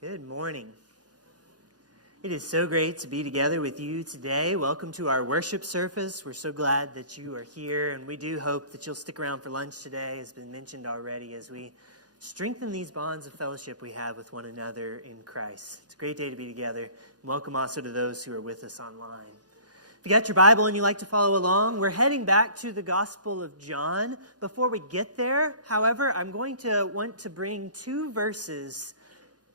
Good morning. It is so great to be together with you today. Welcome to our worship service. We're so glad that you are here, and we do hope that you'll stick around for lunch today, as has been mentioned already, as we strengthen these bonds of fellowship we have with one another in Christ. It's a great day to be together. Welcome also to those who are with us online. If you got your Bible and you like to follow along, we're heading back to the Gospel of John. Before we get there, however, I'm going to want to bring two verses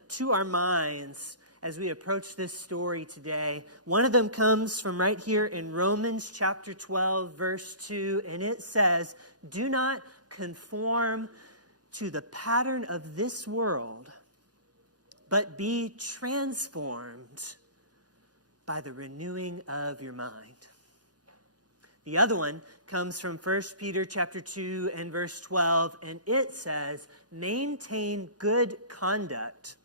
to our minds as we approach this story today. One of them comes from right here in Romans chapter 12, verse 2, and it says, "Do not conform to the pattern of this world, but be transformed by the renewing of your mind." The other one comes from 1 Peter chapter 2 and verse 12, and it says, "Maintain good conduct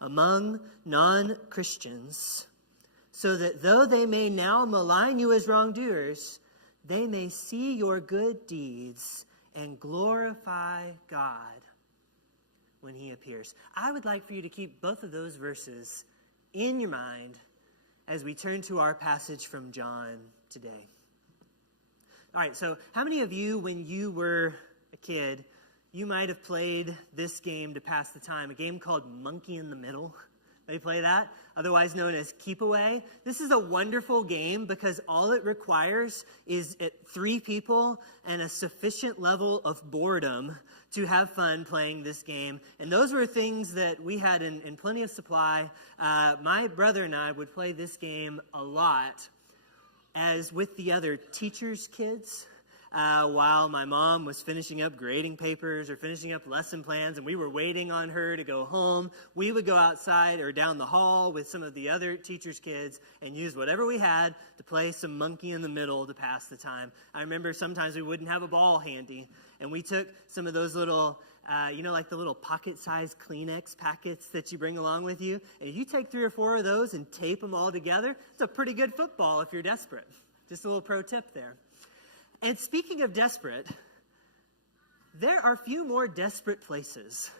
among non-Christians, so that though they may now malign you as wrongdoers, they may see your good deeds and glorify God when he appears." I would like for you to keep both of those verses in your mind as we turn to our passage from John today. All right, so how many of you, when you were a kid, you might have played this game to pass the time, a game called Monkey in the Middle? They play that, otherwise known as Keep Away. This is a wonderful game because all it requires is three people and a sufficient level of boredom to have fun playing this game. And those were things that we had in plenty of supply. My brother and I would play this game a lot as with the other teachers' kids. While my mom was finishing up grading papers or finishing up lesson plans and we were waiting on her to go home, we would go outside or down the hall with some of the other teachers' kids and use whatever we had to play some Monkey in the Middle to pass the time. I remember sometimes we wouldn't have a ball handy, and we took some of those little, like the little pocket-sized Kleenex packets that you bring along with you, and if you take 3 or 4 of those and tape them all together, it's a pretty good football if you're desperate. Just a little pro tip there. And speaking of desperate, there are few more desperate places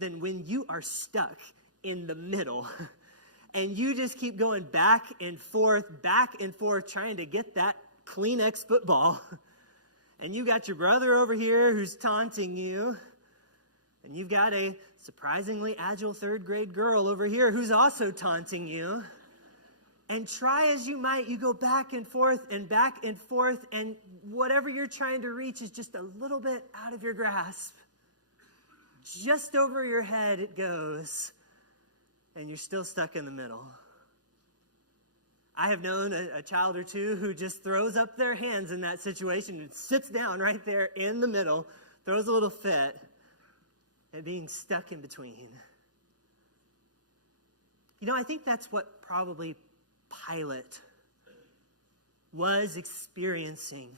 than when you are stuck in the middle and you just keep going back and forth, trying to get that Kleenex football. And you got your brother over here who's taunting you. And you've got a surprisingly agile 3rd grade girl over here who's also taunting you. And try as you might, you go back and forth, and whatever you're trying to reach is just a little bit out of your grasp. Just over your head it goes, and you're still stuck in the middle. I have known a child or two who just throws up their hands in that situation and sits down right there in the middle, throws a little fit at being stuck in between. I think that's what probably Pilate was experiencing.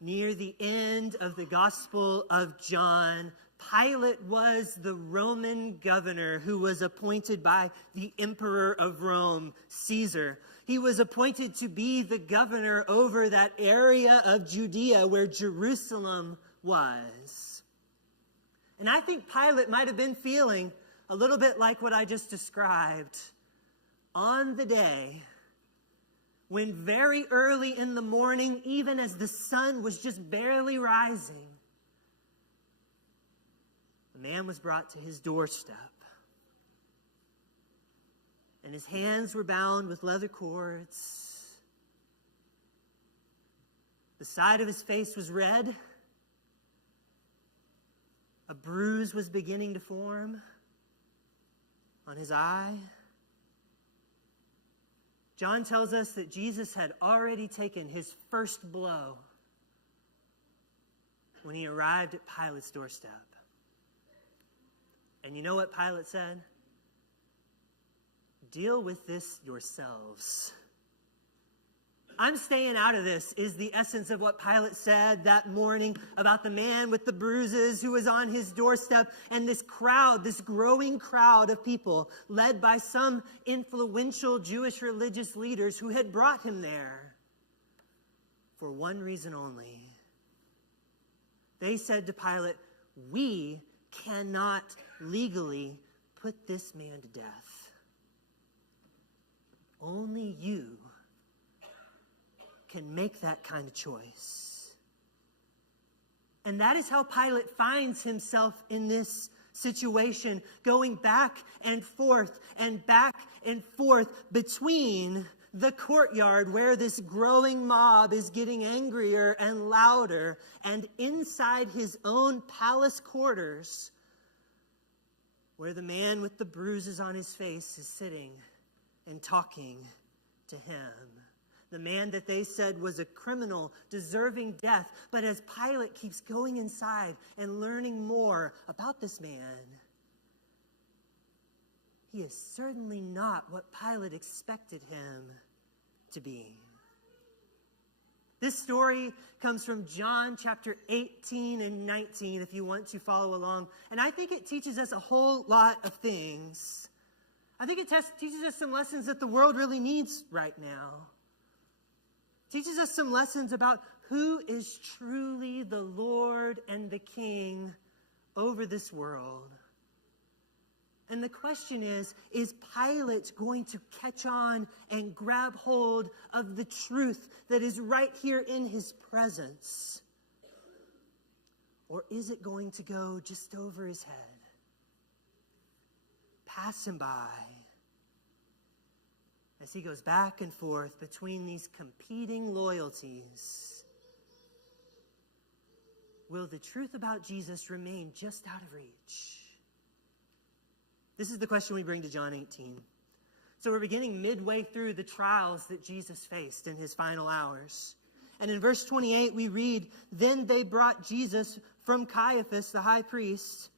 Near the end of the Gospel of John, Pilate was the Roman governor who was appointed by the emperor of Rome, Caesar. He was appointed to be the governor over that area of Judea where Jerusalem was. And I think Pilate might have been feeling a little bit like what I just described on the day when very early in the morning, even as the sun was just barely rising, a man was brought to his doorstep. And his hands were bound with leather cords. The side of his face was red. A bruise was beginning to form on his eye. John tells us that Jesus had already taken his first blow when he arrived at Pilate's doorstep. And you know what Pilate said? "Deal with this yourselves." I'm staying out of this is the essence of what Pilate said that morning about the man with the bruises who was on his doorstep, and this crowd, this growing crowd of people led by some influential Jewish religious leaders who had brought him there for one reason only. They said to Pilate, "We cannot legally put this man to death. Only you can make that kind of choice. And that is how Pilate finds himself in this situation, going back and forth between the courtyard where this growing mob is getting angrier and louder, and inside his own palace quarters, where the man with the bruises on his face is sitting and talking to him. The man that they said was a criminal deserving death. But as Pilate keeps going inside and learning more about this man, he is certainly not what Pilate expected him to be. This story comes from John chapter 18 and 19, if you want to follow along. And I think it teaches us a whole lot of things. I think it teaches us some lessons that the world really needs right now. Teaches us some lessons about who is truly the Lord and the King over this world. And the question is Pilate going to catch on and grab hold of the truth that is right here in his presence? Or is it going to go just over his head? Pass him by? As he goes back and forth between these competing loyalties, will the truth about Jesus remain just out of reach? This is the question we bring to John 18. So we're beginning midway through the trials that Jesus faced in his final hours. And in verse 28 we read, "Then they brought Jesus from Caiaphas, the high priest,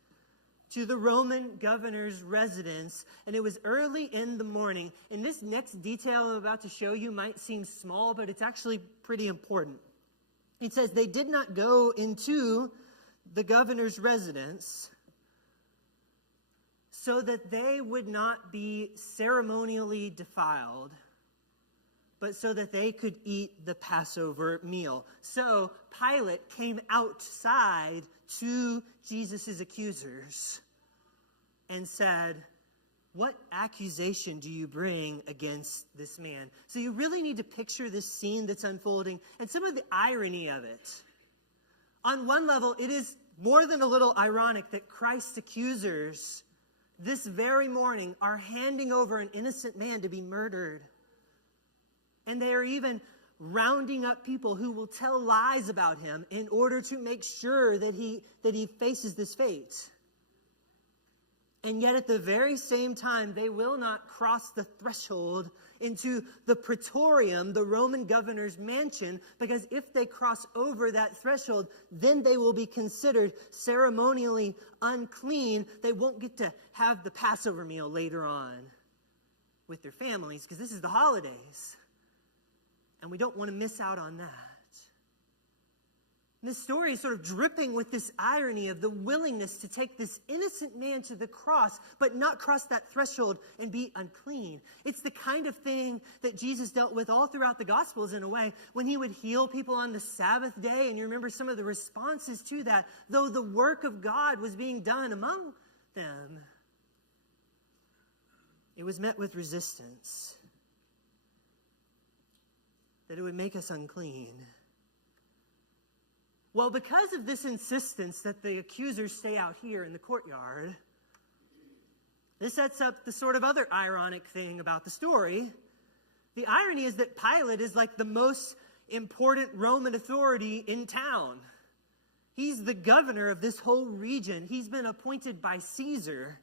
to the Roman governor's residence, and it was early in the morning." And this next detail I'm about to show you might seem small, but it's actually pretty important. It says, "They did not go into the governor's residence so that they would not be ceremonially defiled, but so that they could eat the Passover meal." So Pilate came outside to Jesus' accusers and said, "What accusation do you bring against this man?" So you really need to picture this scene that's unfolding and some of the irony of it. On one level, it is more than a little ironic that Christ's accusers this very morning are handing over an innocent man to be murdered. And they are even rounding up people who will tell lies about him in order to make sure that he faces this fate. And yet at the very same time, they will not cross the threshold into the praetorium, the Roman governor's mansion, because if they cross over that threshold, then they will be considered ceremonially unclean. They won't get to have the Passover meal later on with their families, because this is the holidays. And we don't want to miss out on that. And this story is sort of dripping with this irony of the willingness to take this innocent man to the cross, but not cross that threshold and be unclean. It's the kind of thing that Jesus dealt with all throughout the Gospels in a way, when he would heal people on the Sabbath day. And you remember some of the responses to that, though the work of God was being done among them, it was met with resistance. That it would make us unclean. Well, because of this insistence that the accusers stay out here in the courtyard, this sets up the sort of other ironic thing about the story. The irony is that Pilate is like the most important Roman authority in town. He's the governor of this whole region. He's been appointed by Caesar.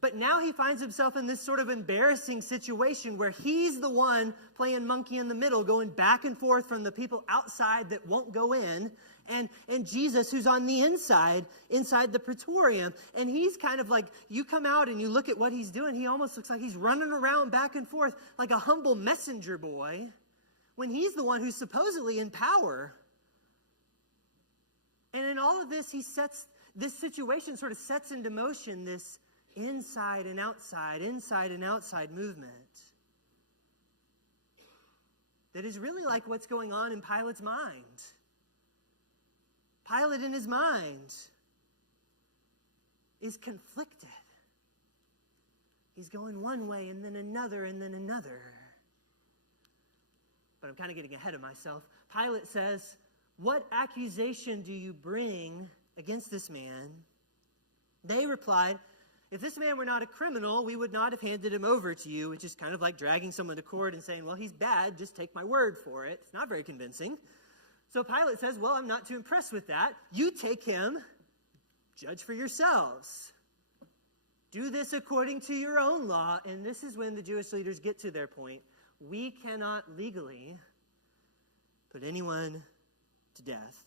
But now he finds himself in this sort of embarrassing situation where he's the one playing monkey in the middle, going back and forth from the people outside that won't go in, and Jesus, who's on the inside the praetorium. And he's kind of like, you come out and you look at what he's doing, he almost looks like he's running around back and forth like a humble messenger boy, when he's the one who's supposedly in power. And in all of this, this situation sort of sets into motion this inside and outside movement that is really like what's going on in Pilate's mind. Pilate in his mind is conflicted. He's going one way and then another and then another. But I'm kind of getting ahead of myself. Pilate says, "What accusation do you bring against this man?" They replied, "If this man were not a criminal, we would not have handed him over to you," which is kind of like dragging someone to court and saying, "Well, he's bad, just take my word for it." It's not very convincing. So Pilate says, "Well, I'm not too impressed with that. You take him, judge for yourselves. Do this according to your own law." And this is when the Jewish leaders get to their point. We cannot legally put anyone to death.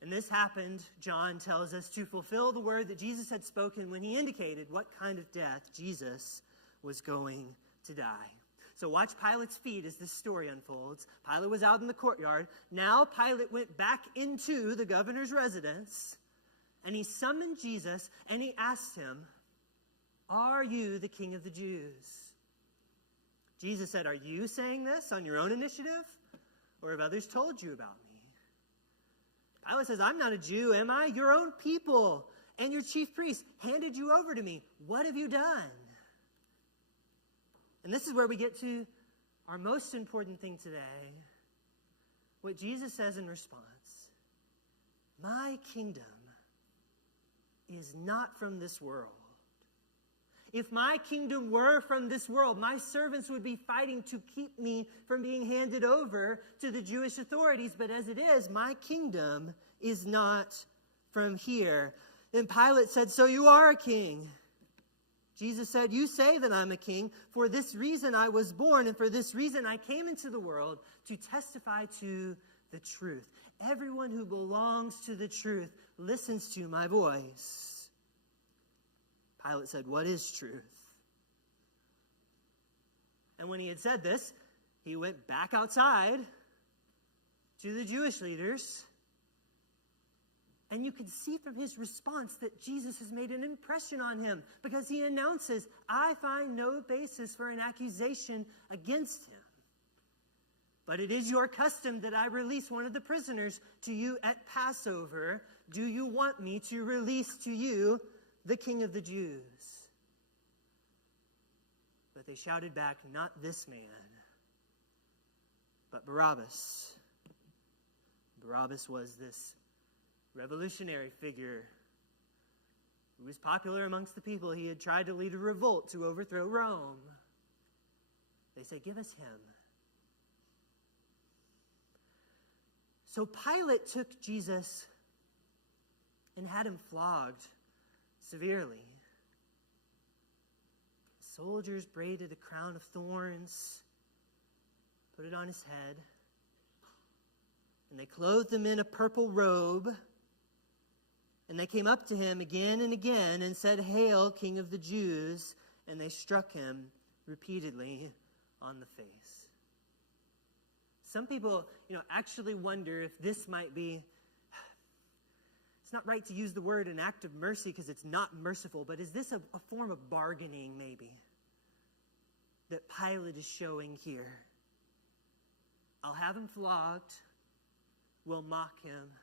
And this happened, John tells us, to fulfill the word that Jesus had spoken when he indicated what kind of death Jesus was going to die. So watch Pilate's feet as this story unfolds. Pilate was out in the courtyard. Now Pilate went back into the governor's residence, and he summoned Jesus, and he asked him, "Are you the king of the Jews?" Jesus said, "Are you saying this on your own initiative, or have others told you about me?" Pilate says, "I'm not a Jew, am I? Your own people and your chief priests handed you over to me. What have you done?" And this is where we get to our most important thing today. What Jesus says in response: "My kingdom is not from this world. If my kingdom were from this world, my servants would be fighting to keep me from being handed over to the Jewish authorities. But as it is, my kingdom is not from here." And Pilate said, "So you are a king?" Jesus said, "You say that I'm a king. For this reason I was born, and for this reason I came into the world, to testify to the truth. Everyone who belongs to the truth listens to my voice." Pilate said, "What is truth?" And when he had said this, he went back outside to the Jewish leaders. And you can see from his response that Jesus has made an impression on him, because he announces, "I find no basis for an accusation against him. But it is your custom that I release one of the prisoners to you at Passover. Do you want me to release to you the King of the Jews?" But they shouted back, "Not this man, but Barabbas." Barabbas was this revolutionary figure who was popular amongst the people. He had tried to lead a revolt to overthrow Rome. They say, "Give us him." So Pilate took Jesus and had him flogged severely. Soldiers braided a crown of thorns, put it on his head, and they clothed him in a purple robe. And they came up to him again and again and said, "Hail, King of the Jews!" And they struck him repeatedly on the face. Some people, actually wonder if this might be, it's not right to use the word an act of mercy because it's not merciful, but is this a form of bargaining maybe that Pilate is showing here? I'll have him flogged. We'll mock him.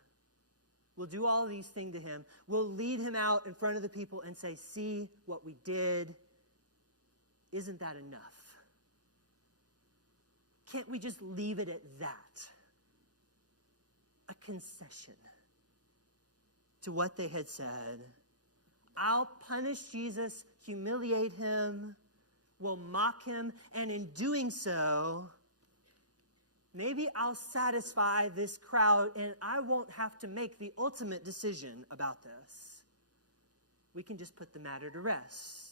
We'll do all of these things to him. We'll lead him out in front of the people and say, "See what we did. Isn't that enough? Can't we just leave it at that?" A concession to what they had said. I'll punish Jesus, humiliate him, will mock him, and in doing so, maybe I'll satisfy this crowd and I won't have to make the ultimate decision about this. We can just put the matter to rest.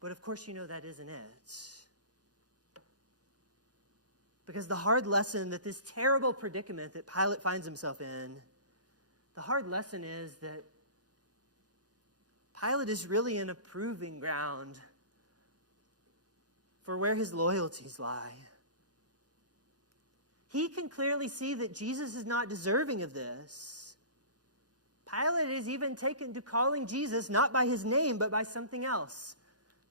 But of course, that isn't it. Because the hard lesson that this terrible predicament that Pilate finds himself in, the hard lesson is that Pilate is really in a proving ground for where his loyalties lie. He can clearly see that Jesus is not deserving of this. Pilate is even taken to calling Jesus not by his name, but by something else.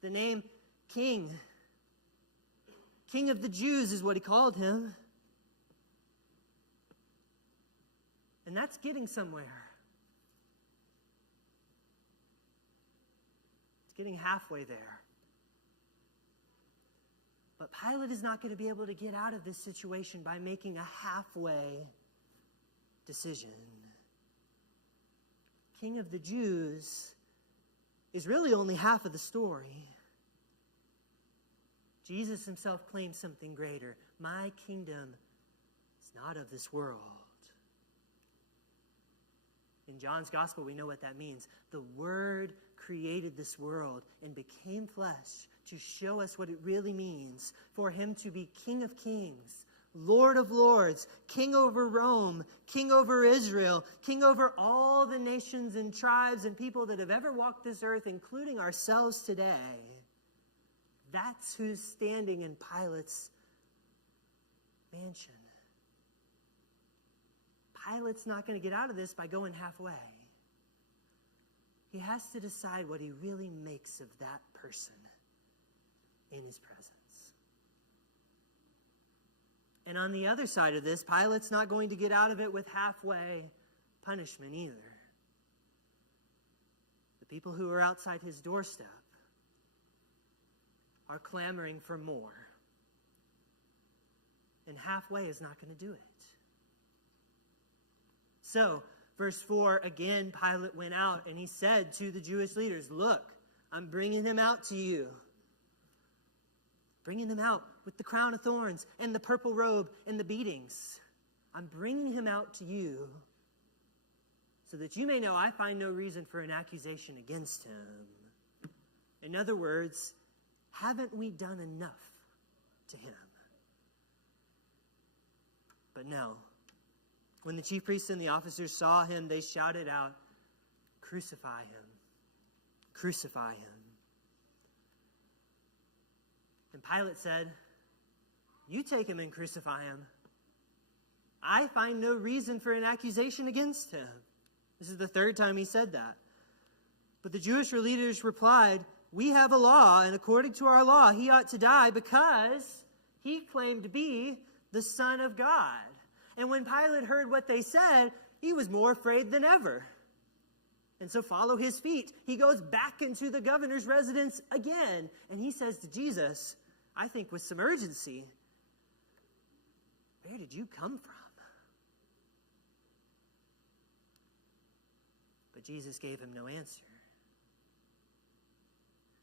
The name King. King of the Jews is what he called him. And that's getting somewhere. getting halfway there. But Pilate is not going to be able to get out of this situation by making a halfway decision. King of the Jews is really only half of the story. Jesus himself claims something greater. My kingdom is not of this world. In John's gospel, we know what that means. The Word created this world and became flesh to show us what it really means for him to be King of Kings, Lord of Lords, King over Rome, King over Israel, King over all the nations and tribes and people that have ever walked this earth, including ourselves today. That's who's standing in Pilate's mansion. Pilate's not going to get out of this by going halfway. He has to decide what he really makes of that person in his presence. And on the other side of this, Pilate's not going to get out of it with halfway punishment either. The people who are outside his doorstep are clamoring for more. And halfway is not going to do it. So, verse 4, again, Pilate went out and he said to the Jewish leaders, look, I'm bringing him out to you. Bringing him out with the crown of thorns and the purple robe and the beatings. I'm bringing him out to you so that you may know I find no reason for an accusation against him. In other words, haven't we done enough to him? But no. When the chief priests and the officers saw him, they shouted out, crucify him, crucify him. And Pilate said, you take him and crucify him. I find no reason for an accusation against him. This is the third time he said that. But the Jewish leaders replied, we have a law, and according to our law, he ought to die because he claimed to be the Son of God. And when Pilate heard what they said, he was more afraid than ever. And so follow his feet. He goes back into the governor's residence again. And he says to Jesus, I think with some urgency, where did you come from? But Jesus gave him no answer.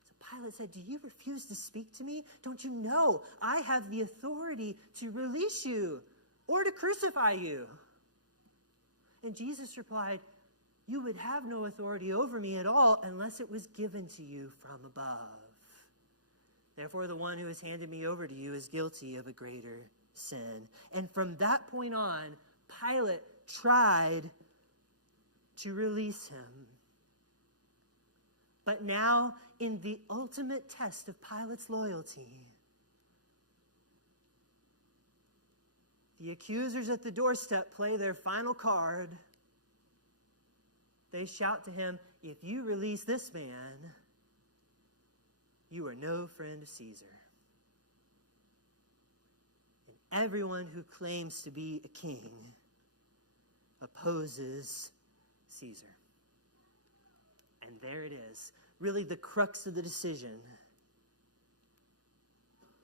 So Pilate said, do you refuse to speak to me? Don't you know I have the authority to release you or to crucify you? And Jesus replied, you would have no authority over me at all unless it was given to you from above. Therefore, the one who has handed me over to you is guilty of a greater sin. And from that point on, Pilate tried to release him. But now, in the ultimate test of Pilate's loyalty, the accusers at the doorstep play their final card. They shout to him, if you release this man, you are no friend of Caesar. And everyone who claims to be a king opposes Caesar. And there it is, really the crux of the decision.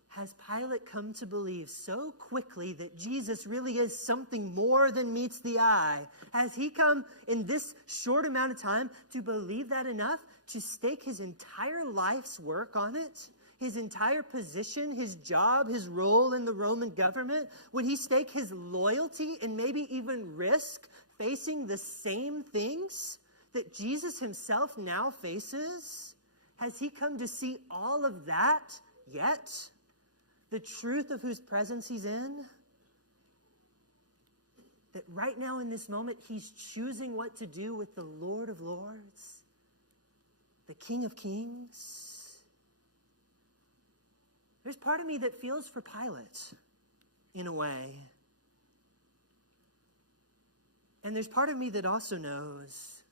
Has Pilate come to believe so quickly that Jesus really is something more than meets the eye? Has he come in this short amount of time to believe that enough to stake his entire life's work on it? His entire position, his job, his role in the Roman government? Would he stake his loyalty and maybe even risk facing the same things that Jesus himself now faces? Has he come to see all of that yet? The truth of whose presence he's in? That right now in this moment, he's choosing what to do with the Lord of Lords, the King of Kings. There's part of me that feels for Pilate, in a way. And there's part of me that also knows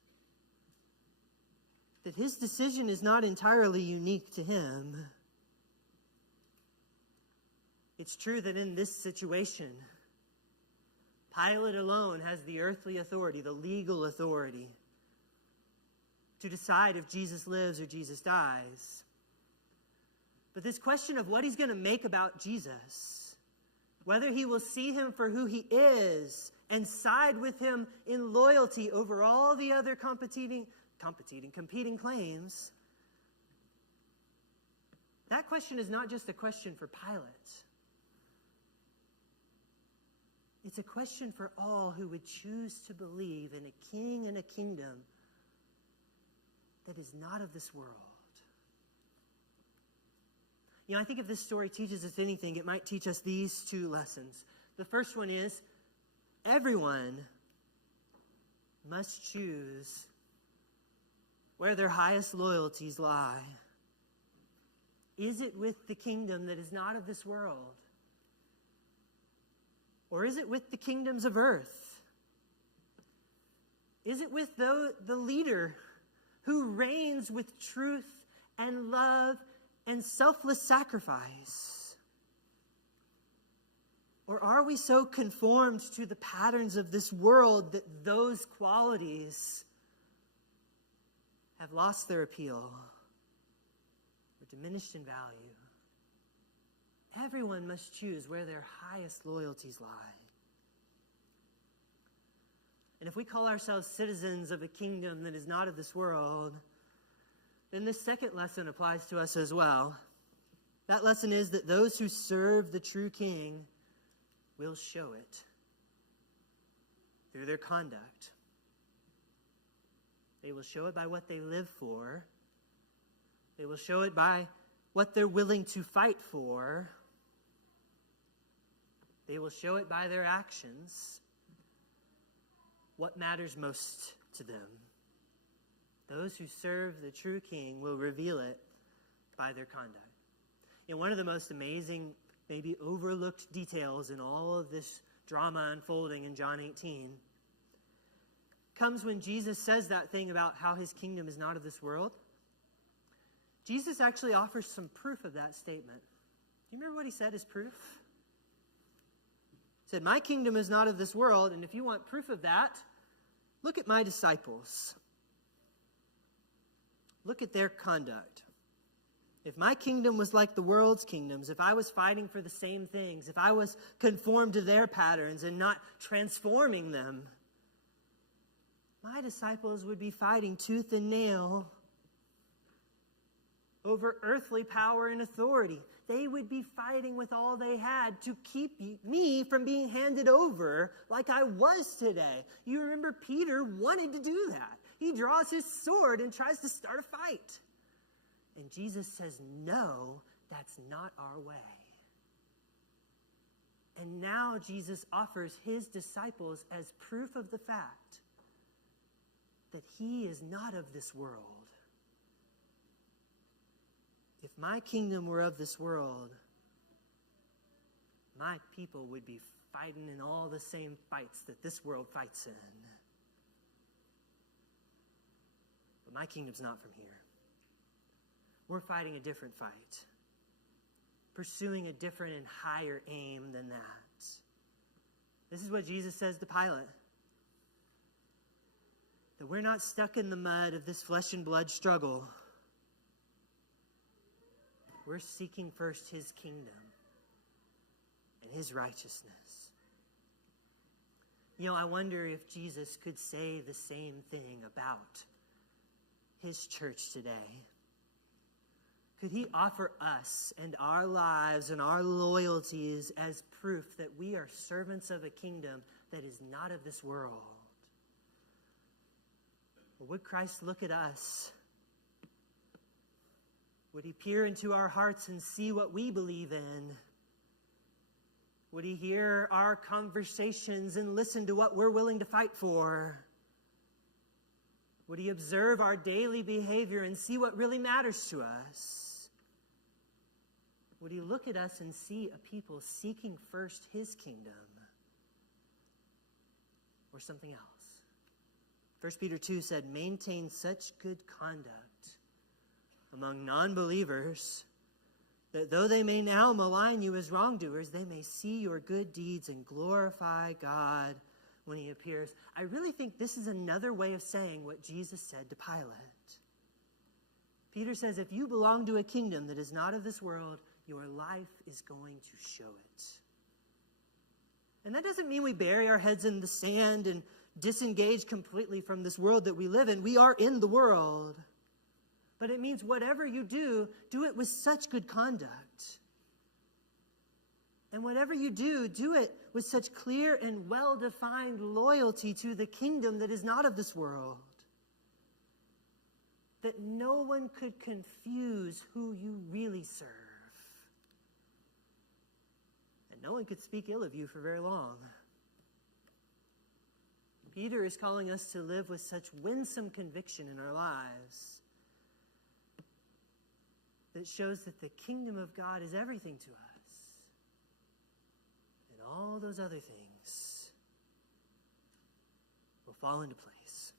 that his decision is not entirely unique to him. It's true that in this situation, Pilate alone has the earthly authority, the legal authority, to decide if Jesus lives or Jesus dies. But this question of what he's going to make about Jesus, whether he will see him for who he is and side with him in loyalty over all the other competing claims, that question is not just a question for Pilate. It's a question for all who would choose to believe in a king and a kingdom that is not of this world. You know, I think if this story teaches us anything, it might teach us these two lessons. The first one is, everyone must choose where their highest loyalties lie. Is it with the kingdom that is not of this world? Or is it with the kingdoms of earth? Is it with the leader who reigns with truth and love and selfless sacrifice? Or are we so conformed to the patterns of this world that those qualities have lost their appeal or diminished in value? Everyone must choose where their highest loyalties lie. And if we call ourselves citizens of a kingdom that is not of this world, then this second lesson applies to us as well. That lesson is that those who serve the true King will show it through their conduct. They will show it by what they live for. They will show it by what they're willing to fight for. They will show it by their actions. What matters most to them. Those who serve the true King will reveal it by their conduct. And one of the most amazing, maybe overlooked details in all of this drama unfolding in John 18 comes when Jesus says that thing about how his kingdom is not of this world. Jesus actually offers some proof of that statement. Do you remember what he said as proof? He said, "My kingdom is not of this world, and if you want proof of that, look at my disciples. Look at their conduct. If my kingdom was like the world's kingdoms, if I was fighting for the same things, if I was conformed to their patterns and not transforming them, my disciples would be fighting tooth and nail over earthly power and authority. They would be fighting with all they had to keep me from being handed over like I was today." You remember Peter wanted to do that. He draws his sword and tries to start a fight. And Jesus says, "No, that's not our way." And now Jesus offers his disciples as proof of the fact that he is not of this world. If my kingdom were of this world, my people would be fighting in all the same fights that this world fights in. But my kingdom's not from here. We're fighting a different fight, pursuing a different and higher aim than that. This is what Jesus says to Pilate. That we're not stuck in the mud of this flesh and blood struggle. We're seeking first his kingdom and his righteousness. You know, I wonder if Jesus could say the same thing about his church today. Could he offer us and our lives and our loyalties as proof that we are servants of a kingdom that is not of this world? Or would Christ look at us? Would he peer into our hearts and see what we believe in? Would he hear our conversations and listen to what we're willing to fight for? Would he observe our daily behavior and see what really matters to us? Would he look at us and see a people seeking first his kingdom or something else? 1 Peter 2 said, "Maintain such good conduct among non-believers, that though they may now malign you as wrongdoers, they may see your good deeds and glorify God when he appears, I really think this is another way of saying what Jesus said to Pilate. Peter says, if you belong to a kingdom that is not of this world, your life is going to show it. And that doesn't mean we bury our heads in the sand and disengage completely from this world that we live in. We are in the world. But it means whatever you do, do it with such good conduct. And whatever you do it with such clear and well-defined loyalty to the kingdom that is not of this world. That no one could confuse who you really serve. And no one could speak ill of you for very long. Peter is calling us to live with such winsome conviction in our lives that shows that the kingdom of God is everything to us. And all those other things will fall into place.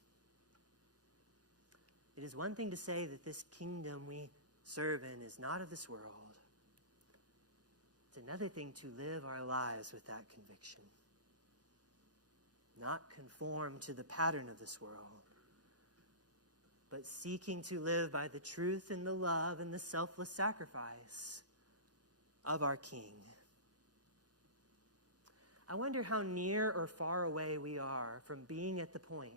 It is one thing to say that this kingdom we serve in is not of this world. It's another thing to live our lives with that conviction. Not conform to the pattern of this world, but seeking to live by the truth and the love and the selfless sacrifice of our King. I wonder how near or far away we are from being at the point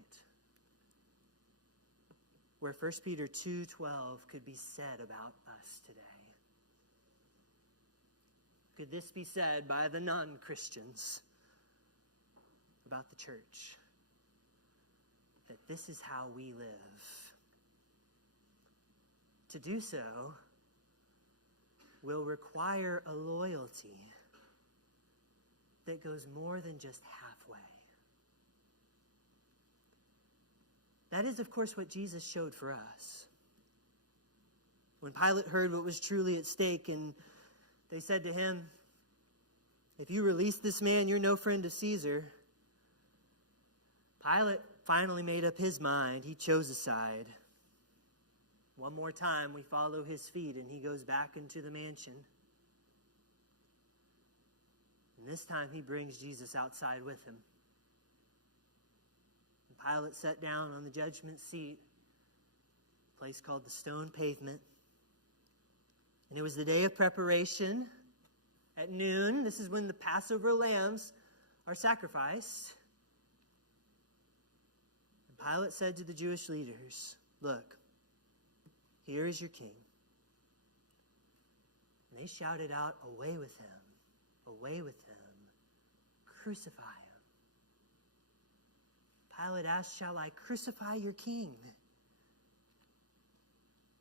where 1 Peter 2:12 could be said about us today. Could this be said by the non-Christians about the church? That this is how we live. To do so will require a loyalty that goes more than just halfway. That is, of course, what Jesus showed for us. When Pilate heard what was truly at stake, and they said to him, if you release this man, you're no friend of Caesar. Pilate finally made up his mind. He chose a side. One more time, we follow his feet, and he goes back into the mansion. And this time, he brings Jesus outside with him. And Pilate sat down on the judgment seat, a place called the Stone Pavement. And it was the day of preparation. At noon, this is when the Passover lambs are sacrificed. And Pilate said to the Jewish leaders, look, here is your king. And they shouted out, away with him, away with him, crucify him. Pilate asked, shall I crucify your king?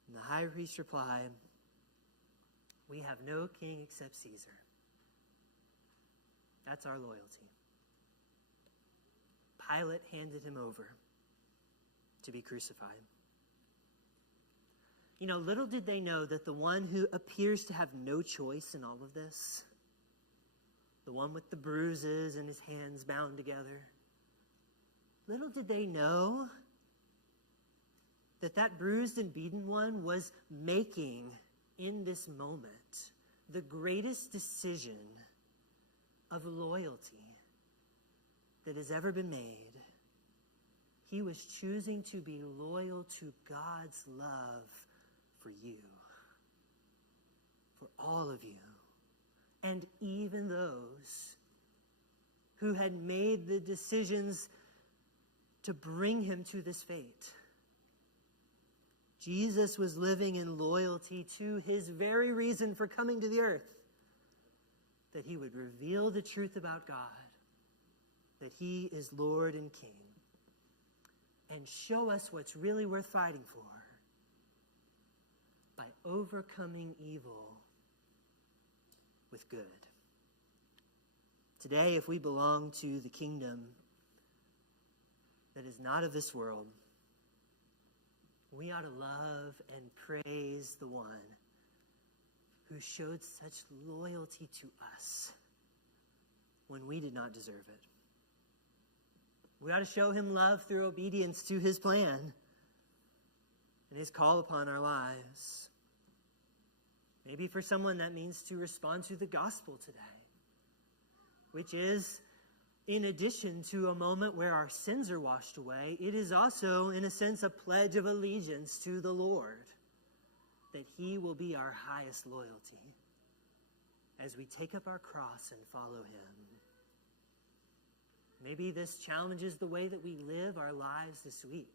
And the high priest replied, we have no king except Caesar. That's our loyalty. Pilate handed him over to be crucified. You know, little did they know that the one who appears to have no choice in all of this, the one with the bruises and his hands bound together, little did they know that that bruised and beaten one was making, in this moment, the greatest decision of loyalty that has ever been made. He was choosing to be loyal to God's love for you, for all of you, and even those who had made the decisions to bring him to this fate. Jesus was living in loyalty to his very reason for coming to the earth, that he would reveal the truth about God, that he is Lord and King, and show us what's really worth fighting for by overcoming evil with good. Today, if we belong to the kingdom that is not of this world, we ought to love and praise the one who showed such loyalty to us when we did not deserve it. We ought to show him love through obedience to his plan and his call upon our lives. Maybe for someone that means to respond to the gospel today, which is In addition to a moment where our sins are washed away, it is also, in a sense, a pledge of allegiance to the Lord, that he will be our highest loyalty as we take up our cross and follow him. Maybe this challenges the way that we live our lives this week,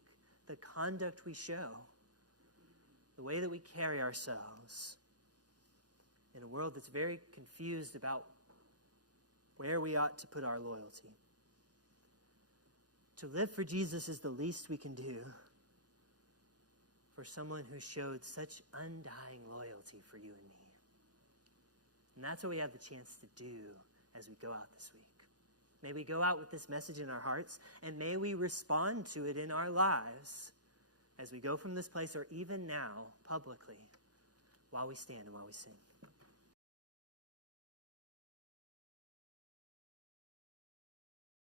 the conduct we show, the way that we carry ourselves in a world that's very confused about where we ought to put our loyalty. To live for Jesus is the least we can do for someone who showed such undying loyalty for you and me. And that's what we have the chance to do as we go out this week. May we go out with this message in our hearts, and may we respond to it in our lives as we go from this place, or even now, publicly, while we stand and while we sing.